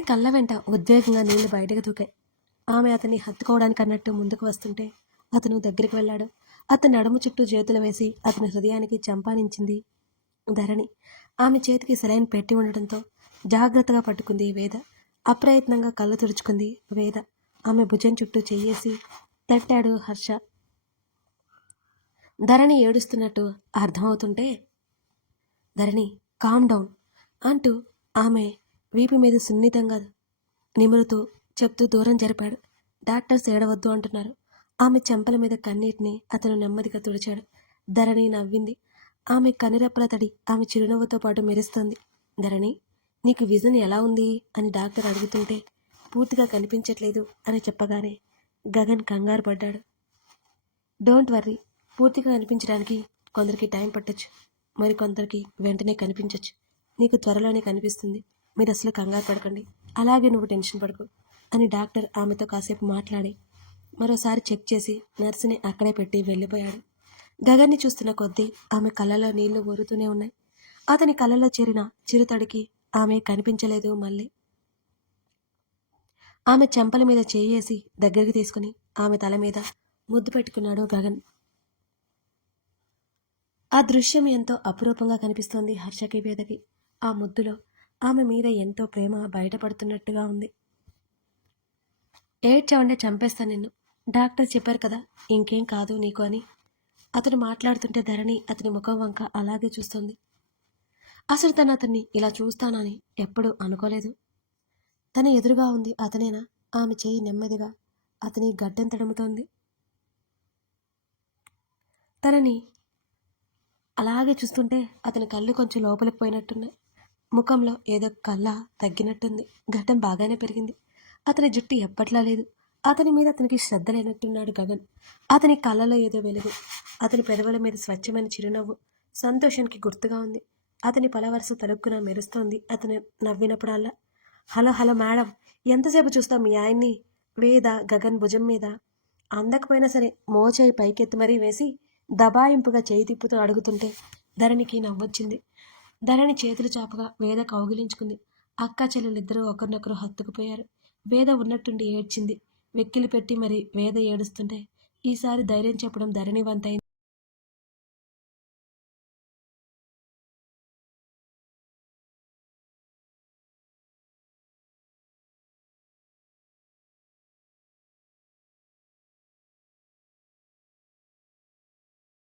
కళ్ళ వెంట ఉద్వేగంగా నీళ్ళు బయటకు దూకాయి. ఆమె అతన్ని హత్తుకోవడానికి అన్నట్టు ముందుకు వస్తుంటే అతను దగ్గరికి వెళ్ళాడు. అతని నడుము చుట్టూ చేతులు వేసి అతని హృదయానికి చంపానించింది ధరణి. ఆమె చేతికి సెలైన్ పెట్టి ఉండడంతో జాగ్రత్తగా పట్టుకుంది వేద. అప్రయత్నంగా కళ్ళు తుడుచుకుంది వేద. ఆమె భుజం చుట్టూ చెయ్యేసి తట్టాడు హర్ష. ధరణి ఏడుస్తున్నట్టు అర్థమవుతుంటే ధరణి కామ్ డౌన్ అంటూ ఆమె వీపు మీద సున్నితంగా నిమురుతూ చెప్తూ దూరం జరిపాడు. డాక్టర్స్ ఏడవద్దు అంటున్నారు. ఆమె చెంపల మీద కన్నీటిని అతను నెమ్మదిగా తుడిచాడు. ధరణి నవ్వింది. ఆమె కనురెప్పల తడి ఆమె చిరునవ్వుతో పాటు మెరుస్తోంది. ధరణి నీకు విజన్ ఎలా ఉంది? అని డాక్టర్ అడుగుతుంటే పూర్తిగా కనిపించట్లేదు అని చెప్పగానే గగన్ కంగారు పడ్డాడు. డోంట్ వర్రీ పూర్తిగా కనిపించడానికి కొందరికి టైం పట్టచ్చు. మరి కొందరికి వెంటనే కనిపించవచ్చు నీకు త్వరలోనే కనిపిస్తుంది. మీరు అసలు కంగారు పడకండి. అలాగే నువ్వు టెన్షన్ పడకు అని డాక్టర్ ఆమెతో కాసేపు మాట్లాడి మరోసారి చెక్ చేసి నర్సుని అక్కడే పెట్టి వెళ్ళిపోయాడు. గగన్ని చూస్తున్న కొద్దీ ఆమె కళ్ళలో నీళ్ళు ఊరుతూనే ఉన్నాయి. అతని కళ్ళలో చేరిన చిరుతడికి ఆమె కనిపించలేదు మళ్ళీ. ఆమె చెంపల మీద చేయేసి దగ్గరికి తీసుకుని ఆమె తల మీద ముద్దు పెట్టుకున్నాడు గగన్. ఆ దృశ్యం ఎంతో అపురూపంగా కనిపిస్తోంది హర్షకి వేదకి. ఆ ముద్దులో ఆమె మీద ఎంతో ప్రేమ బయటపడుతున్నట్టుగా ఉంది. ఏడ్చావంటే చంపేస్తాను నిన్ను. డాక్టర్ చెప్పారు కదా ఇంకేం కాదు నీకు అని. అతను మాట్లాడుతుంటే ధరణి అతని ముఖం వంక అలాగే చూస్తుంది. అసలు తను అతన్ని ఇలా చూస్తానని ఎప్పుడూ అనుకోలేదు. తన ఎదురుగా ఉంది అతనేనా? ఆమె చేయి నెమ్మదిగా అతని గడ్డం తడుముతోంది. తనని అలాగే చూస్తుంటే అతని కళ్ళు కొంచెం లోపలికి పోయినట్టున్నాయి. ముఖంలో ఏదో కళ్ళ తగ్గినట్టుంది. ఘటం బాగానే పెరిగింది. అతని జుట్టు ఎప్పట్లా లేదు. అతని మీద అతనికి శ్రద్ధ లేనట్టున్నాడు గగన్. అతని కళ్ళలో ఏదో వెలుగు. అతని పెదవుల మీద స్వచ్ఛమైన చిరునవ్వు సంతోషానికి గుర్తుగా ఉంది. అతని పలవరస తలుక్కున మెరుస్తోంది అతను నవ్వినప్పుడల్లా. Hello hello madam. ఎంతసేపు చూస్తాం మీ ఆయన్ని? వేద గగన్ భుజం మీద. అందకపోయినా సరే మోచేయి పైకెత్తి మరీ వేసి దబాయింపుగా చేయి తిప్పుతూ అడుగుతుంటే ధరణికి నవ్వొచ్చింది. ధరణి చేతులు చాపగా వేద కౌగిలించుకుంది. అక్క చెల్లెలిద్దరూ ఒకరినొకరు హత్తుకుపోయారు. వేద ఉన్నట్టుండి ఏడ్చింది. వెక్కిలి పెట్టి మరి వేద ఏడుస్తుంటే ఈసారి ధైర్యం చెప్పడం ధరణి వంతైంది.